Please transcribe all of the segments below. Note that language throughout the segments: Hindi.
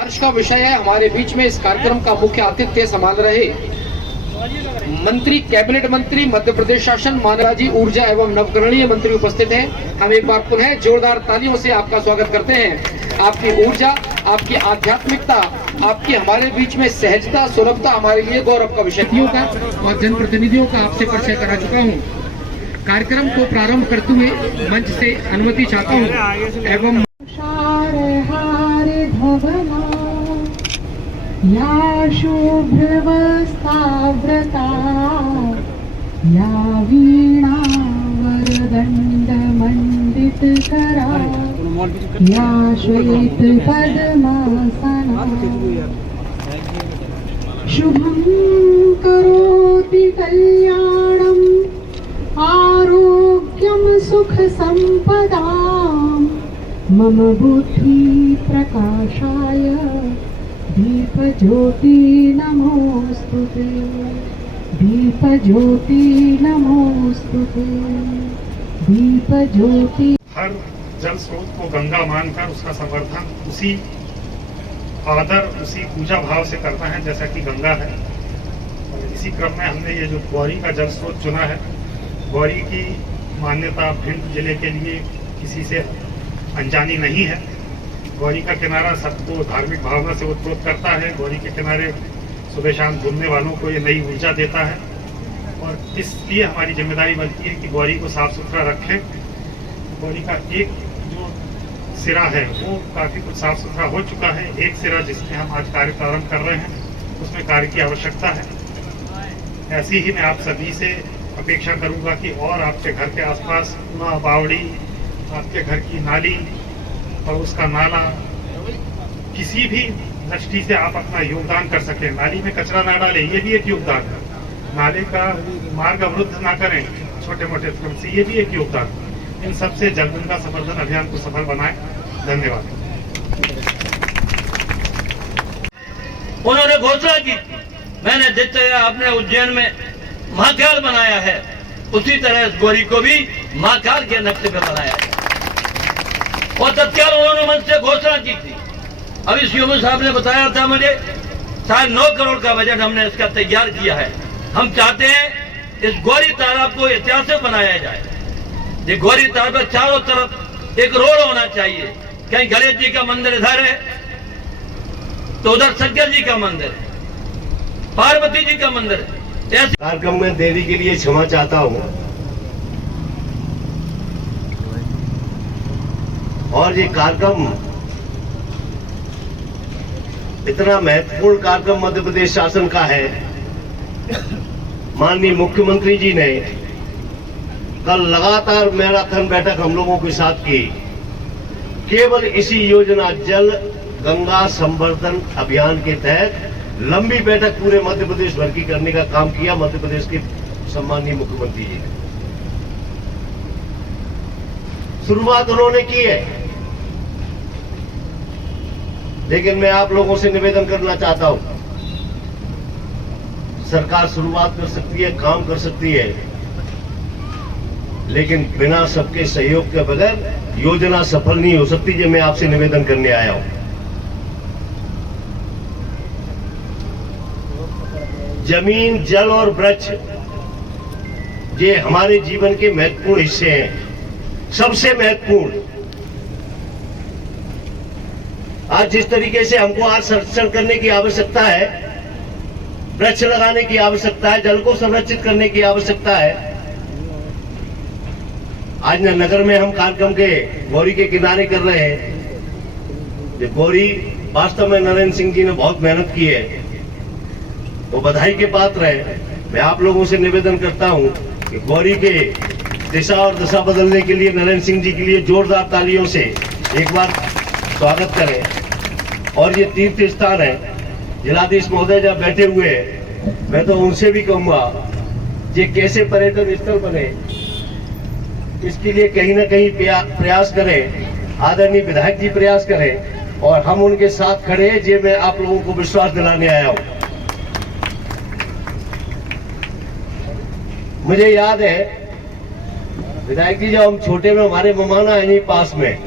हर्ष का विषय है। हमारे बीच में इस कार्यक्रम का मुख्य आतिथ्य संभाल रहे मंत्री, कैबिनेट मंत्री मध्य प्रदेश शासन माननीय जी ऊर्जा एवं नवकरणीय मंत्री उपस्थित हैं। हम एक बार पुनः जोरदार तालियों से आपका स्वागत करते हैं। आपकी ऊर्जा, आपकी आध्यात्मिकता, आपकी हमारे बीच में सहजता, सुलभता हमारे लिए गौरव का विषय का और जनप्रतिनिधियों का आपसे परिचय करा चुका हूँ। कार्यक्रम को प्रारंभ करते हुए मंच से अनुमति चाहता हूँ एवं या शुभ्रवस्ताव्रता या वीणा वरदंड मंडितकरा या श्वेत पद्मासना शुभं करोति कल्याणं आरोग्यं सुख संपदां मम बुद्धि प्रकाशाय दीप ज्योति नमोस्तुते, दीप ज्योति नमोस्तुते, दीप ज्योति। हर जल स्रोत को गंगा मानकर उसका संवर्धन उसी आदर, उसी पूजा भाव से करना है जैसा कि गंगा है। और इसी क्रम में हमने ये जो गौरी का जल स्रोत चुना है, गौरी की मान्यता भिंड जिले के लिए किसी से अनजानी नहीं है। गौरी का किनारा सबको धार्मिक भावना से उत्प्रोत करता है। गौरी के किनारे सुबह शाम घूमने वालों को ये नई ऊर्जा देता है और इसलिए हमारी जिम्मेदारी बनती है कि गौरी को साफ सुथरा रखें। गौरी का एक जो सिरा है वो काफ़ी कुछ साफ सुथरा हो चुका है। एक सिरा जिसमें हम आज कार्य प्रारंभ कर रहे हैं उसमें कार्य की आवश्यकता है। ऐसे ही मैं आप सभी से अपेक्षा करूँगा कि और आपके घर के आसपास बावड़ी, आपके घर की नाली और उसका नाला, किसी भी दृष्टि से आप अपना योगदान कर सकें। नाली में कचरा ना डालें, ये भी एक योगदान है। नाले का मार्ग अवरुद्ध ना करें छोटे मोटे क्रम से, ये भी एक योगदान। इन सबसे जल गंगा संवर्धन अभियान को सफल बनाएं। धन्यवाद। उन्होंने घोषणा की, मैंने जिस तरह आपने उज्जैन में महाकाल बनाया है उसी तरह इस गौरी को भी महाकाल के नक्शे पे बनाया है। और तत्काल उन्होंने मंच से घोषणा की थी। अभी सीएम साहब ने बताया था मुझे 9.5 करोड़ का बजट हमने इसका तैयार किया है। हम चाहते हैं इस गौरी तालाब को ऐतिहासिक बनाया जाए। ये गौरी तालाब पर चारों तरफ एक रोड होना चाहिए। कहीं गणेश जी का मंदिर इधर है तो उधर शंकर जी का मंदिर है, पार्वती जी का मंदिर है। कार्यक्रम में देरी के लिए क्षमा चाहता हूं और ये कार्यक्रम इतना महत्वपूर्ण कार्यक्रम मध्य प्रदेश शासन का है। माननीय मुख्यमंत्री जी ने कल लगातार मैराथन बैठक हम लोगों के साथ की। केवल इसी योजना जल गंगा संवर्धन अभियान के तहत लंबी बैठक पूरे मध्य प्रदेश भर की करने का काम किया मध्य प्रदेश के सम्माननीय मुख्यमंत्री जी ने। शुरुआत उन्होंने की है, लेकिन मैं आप लोगों से निवेदन करना चाहता हूं, सरकार शुरुआत कर सकती है, काम कर सकती है, लेकिन बिना सबके सहयोग के बगैर योजना सफल नहीं हो सकती। ये मैं आपसे निवेदन करने आया हूं। जमीन, जल और वृक्ष ये हमारे जीवन के महत्वपूर्ण हिस्से हैं, सबसे महत्वपूर्ण। आज जिस तरीके से हमको आज संरक्षण करने की आवश्यकता है, वृक्ष लगाने की आवश्यकता है, जल को संरक्षित करने की आवश्यकता है। आज नगर में हम कार्यक्रम के गौरी के किनारे कर रहे हैं। ये गौरी वास्तव में नरेंद्र सिंह जी ने बहुत मेहनत की है, वो बधाई के पात्र है। मैं आप लोगों से निवेदन करता हूं कि गौरी के दिशा और दशा बदलने के लिए नरेंद्र सिंह जी के लिए जोरदार तालियों से एक बार स्वागत करें। और ये तीर्थ स्थान है, जिलाधीश महोदय जब बैठे हुए हैं, मैं तो उनसे भी कहूंगा ये कैसे पर्यटन स्थल बने, इसके लिए कहीं ना कहीं प्रयास करें। आदरणीय विधायक जी प्रयास करें और हम उनके साथ खड़े हैं। ये मैं आप लोगों को विश्वास दिलाने आया हूं। मुझे याद है विधायक जी, जब हम छोटे में हमारे ममाना है नहीं पास में,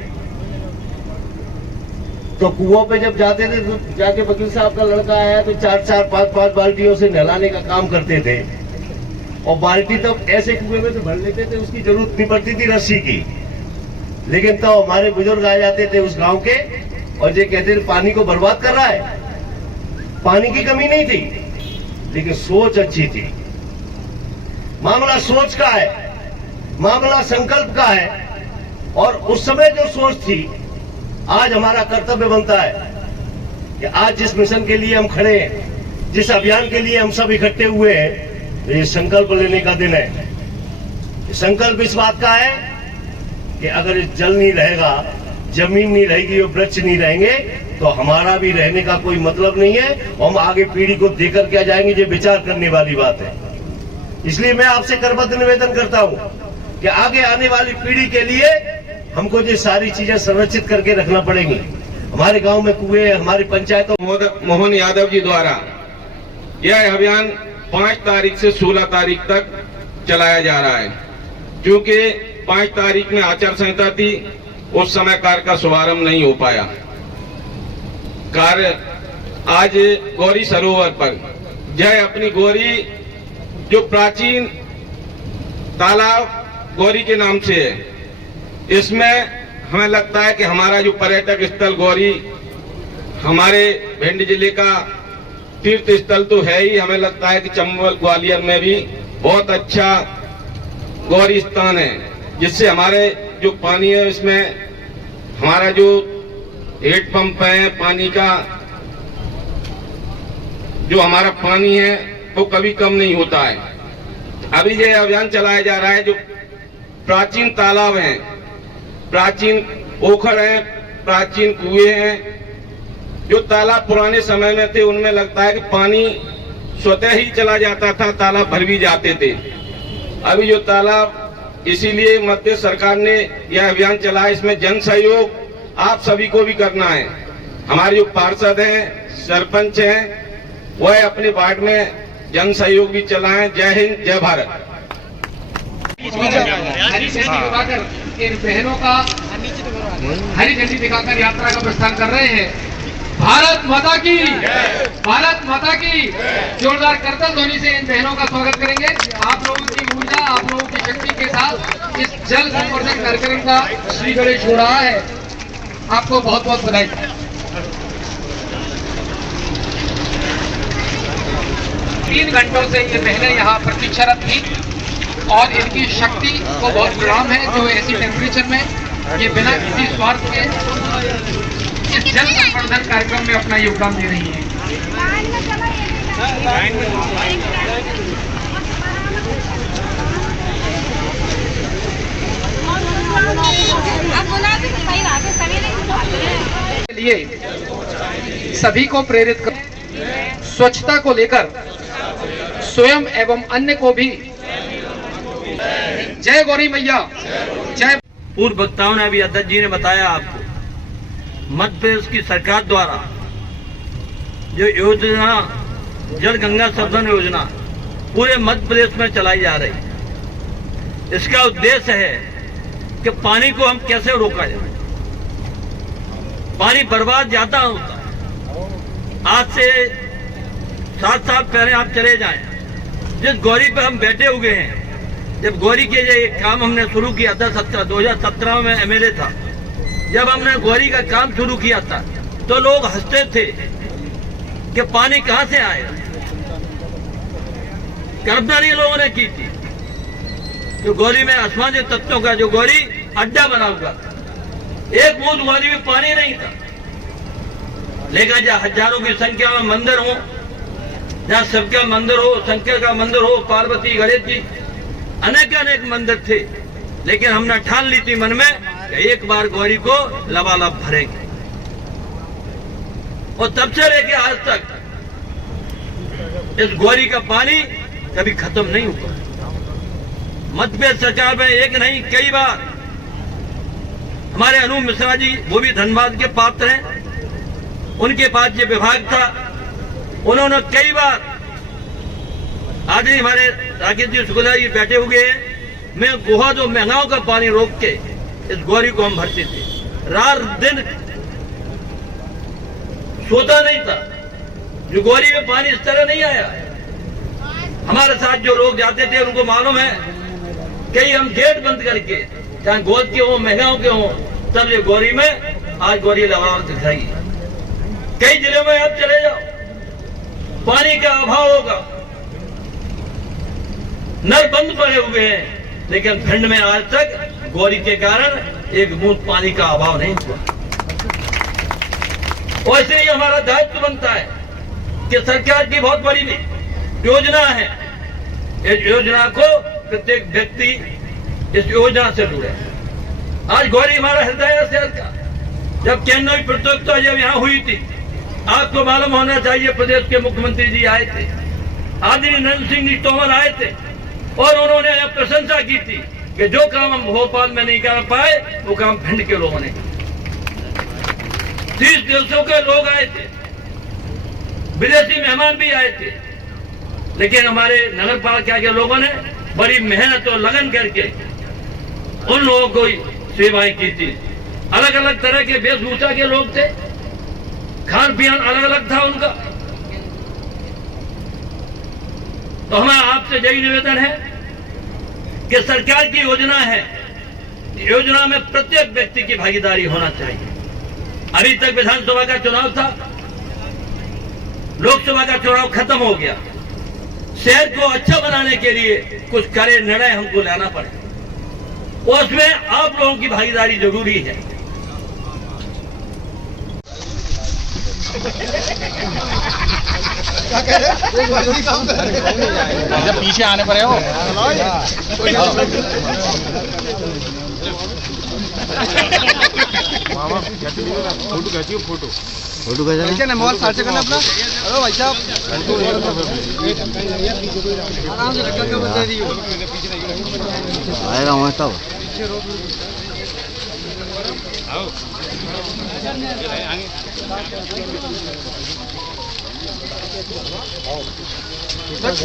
तो कुओं पे जब जाते थे तो जाके वकील साहब का लड़का आया तो 4-4, 5-5 बाल्टियों से नहलाने का काम करते थे। और बाल्टी तो ऐसे कुएं में तो भर लेते थे, उसकी जरूरत नहीं पड़ती थी रस्सी की। लेकिन तो हमारे बुजुर्ग आ जाते थे उस गांव के और ये कहते थे पानी को बर्बाद कर रहा है। पानी की कमी नहीं थी, लेकिन सोच अच्छी थी। मामला सोच का है, मामला संकल्प का है। और उस समय जो सोच थी, आज हमारा कर्तव्य बनता है कि आज जिस मिशन के लिए हम खड़े हैं, जिस अभियान के लिए हम सब इकट्ठे हुए हैं, तो ये संकल्प लेने का दिन है। ये संकल्प इस बात का है कि अगर जल नहीं रहेगा, जमीन नहीं रहेगी और वृक्ष नहीं रहेंगे तो हमारा भी रहने का कोई मतलब नहीं है। और हम आगे पीढ़ी को देकर क्या जाएंगे, ये विचार करने वाली बात है। इसलिए मैं आपसे करबद्ध निवेदन करता हूं कि आगे आने वाली पीढ़ी के लिए हमको ये सारी चीजें संरक्षित करके रखना पड़ेगी। हमारे गांव में कुएं, हमारी पंचायतों। मोहन यादव जी द्वारा यह अभियान 5 तारीख से 16 तारीख तक चलाया जा रहा है। क्योंकि 5 तारीख में आचार संहिता थी, उस समय कार्य का शुभारंभ नहीं हो पाया। कार्य आज गौरी सरोवर पर जय अपनी गौरी, जो प्राचीन तालाब गौरी के नाम से है, इसमें हमें लगता है कि हमारा जो पर्यटक स्थल गौरी हमारे भिंड जिले का तीर्थ स्थल तो है ही। हमें लगता है कि चंबल ग्वालियर में भी बहुत अच्छा गौरी स्थान है, जिससे हमारे जो पानी है इसमें हमारा जो हेड पंप है पानी का, जो हमारा पानी है वो कभी कम नहीं होता है। अभी ये अभियान चलाया जा रहा है, जो प्राचीन तालाब हैं, प्राचीन पोखर हैं, प्राचीन कुएं हैं, जो तालाब पुराने समय में थे, उनमें लगता है कि पानी स्वतः ही चला जाता था, तालाब भर भी जाते थे। अभी जो तालाब, इसीलिए मध्य सरकार ने यह अभियान चलाया। इसमें जन सहयोग आप सभी को भी करना है। हमारे जो पार्षद हैं, सरपंच हैं, वह अपने वार्ड में जन सहयोग भी चलाएं। जय हिंद, जय भारत। हरी झंडी दिखाकर इन बहनों का हरी झंडी दिखाकर यात्रा का प्रस्थान कर रहे हैं। भारत माता की, भारत माता की। जोरदार करतल ध्वनि से इन बहनों का स्वागत करेंगे। आप लोगों की ऊर्जा, आप लोगों की शक्ति के साथ इस जल संवर्धन कार्यक्रम का श्री गणेश हो रहा है। आपको बहुत बहुत बधाई। 3 घंटों से ये बहनें यहाँ प्रतीक्षारत थी और इनकी शक्ति को बहुत प्रणाम है, जो ऐसी टेम्परेचर में ये बिना किसी स्वार्थ के इस जल संवर्धन कार्यक्रम में अपना योगदान दे रही है। लिए सभी को प्रेरित कर स्वच्छता को लेकर स्वयं एवं अन्य को भी। जय गौरी मैया, जय। पूर्व वक्ताओं ने अभी अध्यक्ष जी ने बताया आपको, मध्य प्रदेश की सरकार द्वारा जो योजना जल गंगा संवर्धन योजना पूरे मध्य प्रदेश में चलाई जा रही है। इसका उद्देश्य है कि पानी को हम कैसे रोका जाए। पानी बर्बाद ज्यादा होता है। आज से 7 साल पहले आप चले जाएं, जिस गौरी पे हम बैठे हुए हैं, जब गौरी के ये काम हमने शुरू किया था 2017 में एमएलए था, जब हमने गौरी का काम शुरू किया था तो लोग हंसते थे कि पानी कहां से आएगा। कल्पना नहीं लोगों ने की थी जो गौरी में आसमानी तत्वों का जो गौरी अड्डा बना हुआ, एक बूंद गौरी में पानी नहीं था। लेकिन जहाँ हजारों की संख्या में मंदिर हो, जहाँ शिव का मंदिर हो, शंकर का मंदिर हो, पार्वती गणेश जी अनेक अनेक मंदिर थे, लेकिन हमने ठान ली थी मन में कि एक बार गौरी को लबालब भरेंगे। और तब से लेके आज तक इस गौरी का पानी कभी खत्म नहीं हुआ। मध्य प्रदेश सरकार में एक नहीं कई बार हमारे अनूप मिश्रा जी, वो भी धन्यवाद के पात्र हैं, उनके पास ये विभाग था, उन्होंने कई बार, आज ही हमारे राकेश जी शुक्ला जी बैठे हुए हैं, मैं गोहा जो महंगाओं का पानी रोक के इस गौरी को हम भरते थे। रात दिन सोचा नहीं था। जो गोरी में पानी इस तरह नहीं आया। हमारे साथ जो लोग जाते थे उनको मालूम है कई हम गेट बंद करके, चाहे गोद के हो महंगाओं के हो, तब ये गोरी में आज गोरी लगाव दिखाई। कई जिलों में आप चले जाओ, पानी का अभाव होगा, नल बंद पड़े हुए हैं, लेकिन ठंड में आज तक गोरी के कारण एक बूंद पानी का अभाव नहीं हुआ। और इसलिए हमारा दायित्व बनता है कि सरकार की बहुत बड़ी योजना है, इस योजना को प्रत्येक व्यक्ति इस योजना से जुड़े। आज गोरी हमारा हृदय है शहर का। जब केंद्रीय प्रतियोगिता जब यहाँ हुई थी, आपको मालूम होना चाहिए प्रदेश के मुख्यमंत्री जी आए थे, आदरणीय नरेंद्र सिंह जी तोमर आए थे और उन्होंने यह प्रशंसा की थी कि जो काम हम भोपाल में नहीं कर पाए वो काम भिंड के लोगों ने किया। 30 देशों के लोग आए थे, विदेशी मेहमान भी आए थे, लेकिन हमारे नगर पालिका के लोगों ने बड़ी मेहनत और लगन करके उन लोगों को सेवाएं की थी। अलग अलग तरह के वेशभूषा के लोग थे, खान पीन अलग अलग था उनका। तो हमारा आपसे यही निवेदन है कि सरकार की योजना है, योजना में प्रत्येक व्यक्ति की भागीदारी होना चाहिए। अभी तक विधानसभा का चुनाव था, लोकसभा का चुनाव खत्म हो गया। शहर को अच्छा बनाने के लिए कुछ कड़े निर्णय हमको लेना पड़े, उसमें आप लोगों की भागीदारी जरूरी है। पीछे आने पर है वो। फोटो खींचा ना, मोबाइल साइड से करना अपना। अरे भाई साहब आराम से रखकर के बता दियो। आएगा वहाँ तब।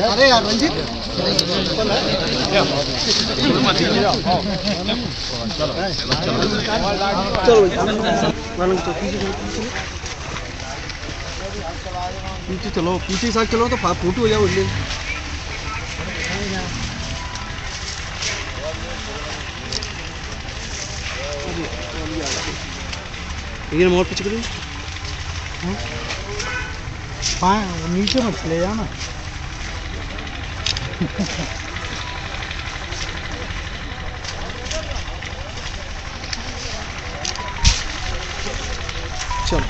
अरे यार रंजीत पीछे चलो, पीछे साथ चलो तो फोटो हो जाओ। मोड़ पीछे करिए, नीचे मत ले जाना। चलो।